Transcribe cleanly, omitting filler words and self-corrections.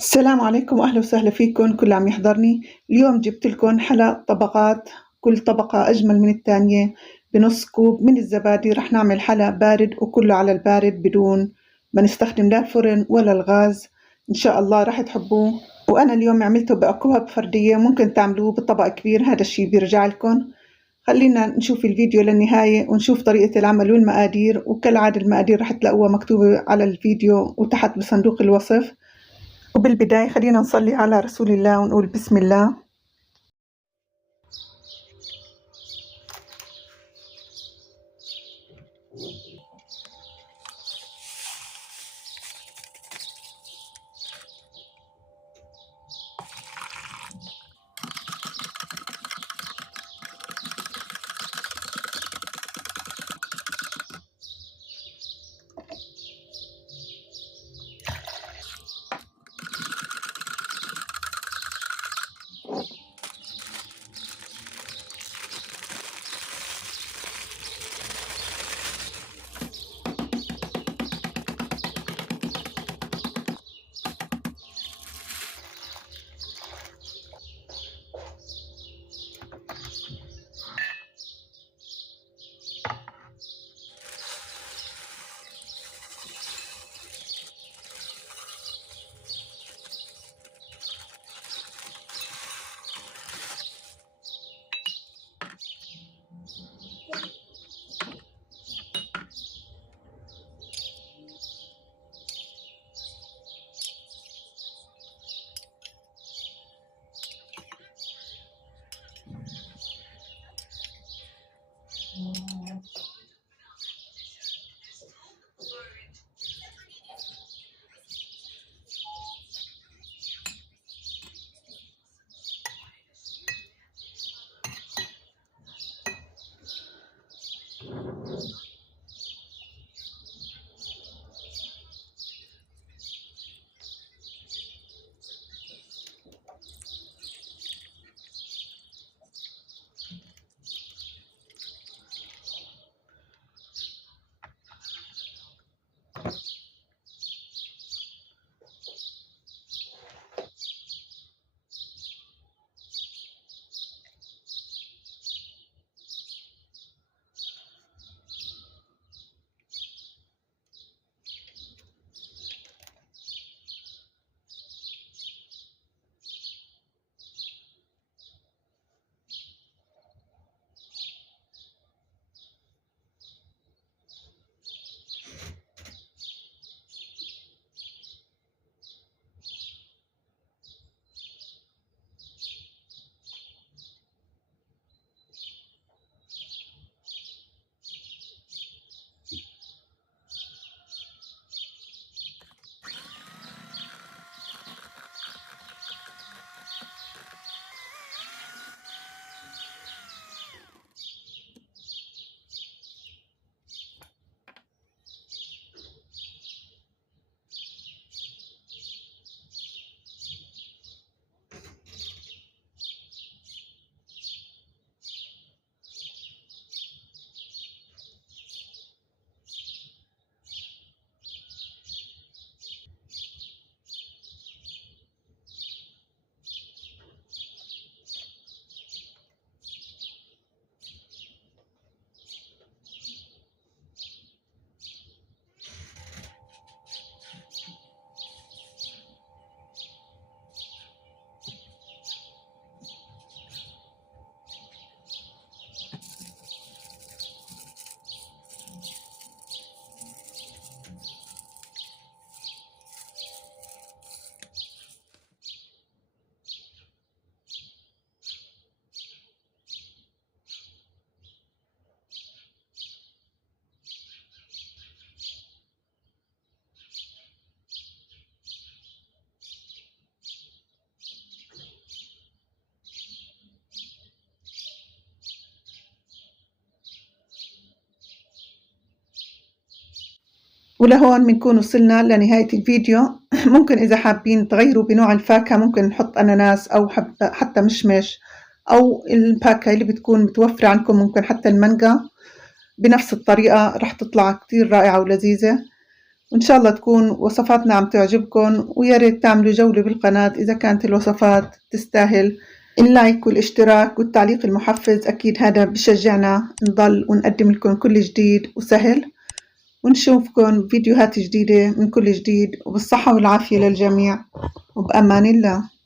السلام عليكم وأهلا وسهلا فيكم كل عم يحضرني. اليوم جبت لكم حلا طبقات، كل طبقة أجمل من الثانية. بنص كوب من الزبادي رح نعمل حلا بارد وكله على البارد بدون ما نستخدم لا الفرن ولا الغاز. إن شاء الله رح تحبوه. وأنا اليوم عملته بأكواب فردية، ممكن تعملوه بطبق كبير، هذا الشي بيرجع لكم. خلينا نشوف الفيديو للنهاية ونشوف طريقة العمل والمقادير، وكالعادة المقادير رح تلاقوها مكتوبة على الفيديو وتحت بصندوق الوصف. وبالبداية خلينا نصلي على رسول الله ونقول بسم الله. ولهون بنكون وصلنا لنهاية الفيديو. ممكن إذا حابين تغيروا بنوع الفاكهة ممكن نحط أناناس أو حتى مشمش، أو الفاكهة اللي بتكون متوفرة عندكم ممكن حتى المانجا. بنفس الطريقة رح تطلع كتير رائعة ولذيذة. وإن شاء الله تكون وصفاتنا عم تعجبكن، ويا ريت تعملوا جولة بالقناة إذا كانت الوصفات تستاهل اللايك والاشتراك والتعليق المحفز، أكيد هذا بشجعنا نضل ونقدم لكم كل جديد وسهل، ونشوفكن فيديوهات جديدة من كل جديد، وبالصحة والعافية للجميع، وبأمان الله.